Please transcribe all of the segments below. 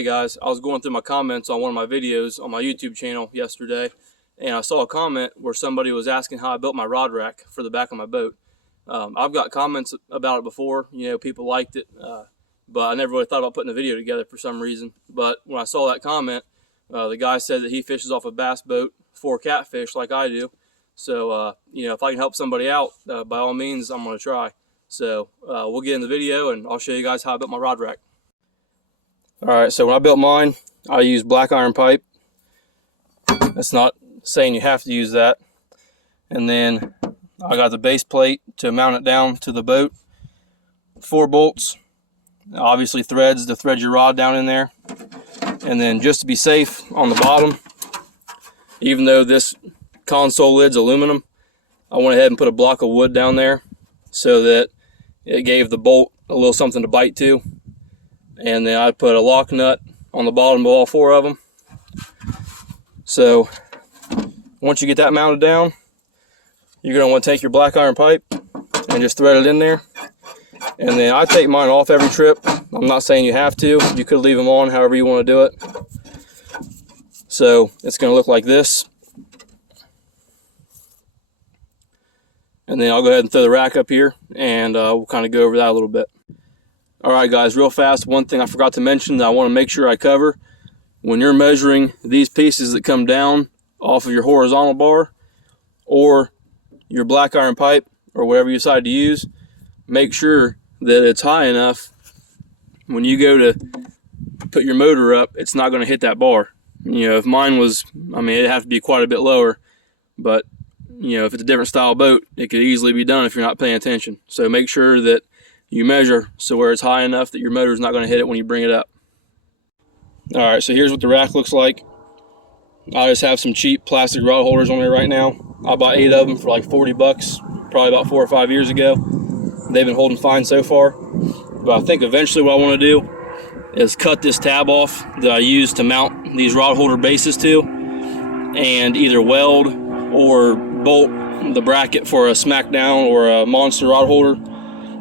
Hey guys, I was going through my comments on one of my videos on my YouTube channel yesterday, and I saw a comment where somebody was asking how I built my rod rack for the back of my boat. I've got comments about it before, people liked it, but I never really thought about putting a video together for some reason. But when I saw that comment, the guy said that he fishes off a bass boat for catfish like I do. So, if I can help somebody out, by all means, I'm going to try. So, we'll get in the video and I'll show you guys how I built my rod rack. Alright, so when I built mine, I used black iron pipe. That's not saying you have to use that. And then I got the base plate to mount it down to the boat. 4 bolts, obviously threads to thread your rod down in there. And then just to be safe on the bottom, even though this console lid's aluminum, I went ahead and put a block of wood down there so that it gave the bolt a little something to bite to. And then I put a lock nut on the bottom of all 4 of them. So once you get that mounted down, you're going to want to take your black iron pipe and just thread it in there. And then I take mine off every trip. I'm not saying you have to. You could leave them on however you want to do it. So it's going to look like this. And then I'll go ahead and throw the rack up here, and we'll kind of go over that a little bit. Alright guys, real fast, one thing I forgot to mention that I want to make sure I cover. When you're measuring these pieces that come down off of your horizontal bar or your black iron pipe or whatever you decide to use, make sure that it's high enough when you go to put your motor up, it's not going to hit that bar. If mine was, it'd have to be quite a bit lower, but if it's a different style boat, it could easily be done if you're not paying attention. So make sure that you measure so where it's high enough that your motor is not going to hit it when you bring it up. Alright, so here's what the rack looks like. I just have some cheap plastic rod holders on there right now. I bought 8 of them for like 40 bucks, probably about 4 or 5 years ago. They've been holding fine so far. But I think eventually what I want to do is cut this tab off that I use to mount these rod holder bases to, and either weld or bolt the bracket for a Smackdown or a Monster rod holder,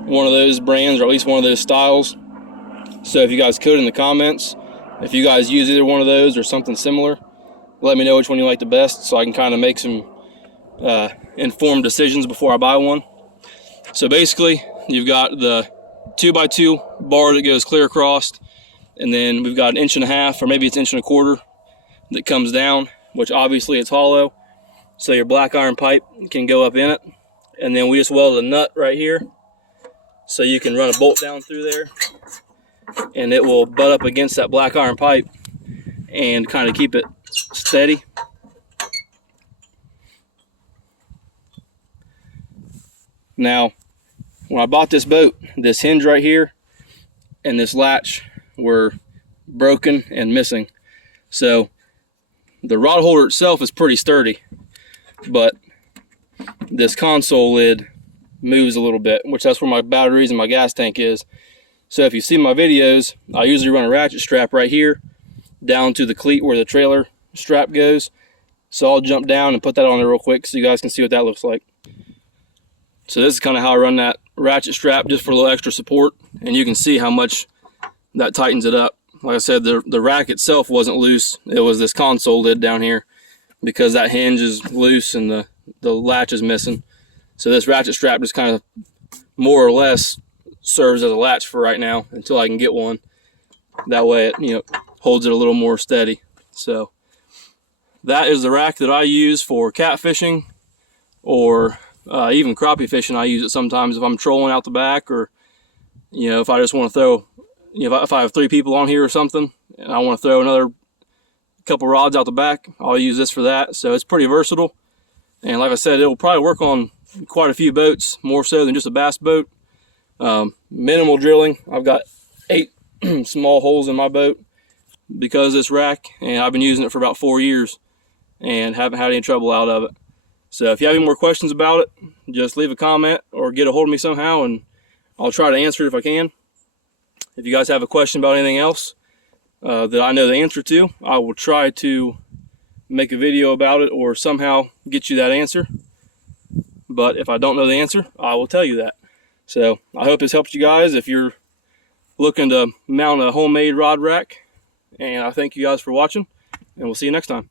one of those brands or at least one of those styles. So if you guys could, in the comments, if you guys use either one of those or something similar, let me know which one you like the best so I can kind of make some informed decisions before I buy one. So basically you've got the 2x2 bar that goes clear across, and then we've got 1.5 inches or maybe it's 1.25 inches that comes down, which obviously it's hollow, so your black iron pipe can go up in it. And then we just welded a nut right here so you can run a bolt down through there and it will butt up against that black iron pipe and kind of keep it steady. Now, when I bought this boat, this hinge right here and this latch were broken and missing. So the rod holder itself is pretty sturdy, but this console lid moves a little bit, which that's where my batteries and my gas tank is. So if you see my videos, I usually run a ratchet strap right here down to the cleat where the trailer strap goes. So I'll jump down and put that on there real quick so you guys can see what that looks like. So this is kind of how I run that ratchet strap, just for a little extra support, and you can see how much that tightens it up. Like I said, the rack itself wasn't loose, it was this console lid down here, because that hinge is loose and the latch is missing. So this ratchet strap just kind of more or less serves as a latch for right now until I can get one. That way it holds it a little more steady. So that is the rack that I use for catfishing, or even crappie fishing. I use it sometimes if I'm trolling out the back, or if I just want to throw, if I have 3 people on here or something and I want to throw another couple rods out the back, I'll use this for that. So it's pretty versatile, and like I said, it will probably work on quite a few boats, more so than just a bass boat. Minimal drilling. I've got 8 small holes in my boat because of this rack, and I've been using it for about 4 years and haven't had any trouble out of it. So if you have any more questions about it, just leave a comment or get a hold of me somehow, and I'll try to answer it if I can. If you guys have a question about anything else that I know the answer to, I will try to make a video about it or somehow get you that answer. But if I don't know the answer, I will tell you that. So I hope this helps you guys if you're looking to mount a homemade rod rack And I thank you guys for watching, and we'll see you next time.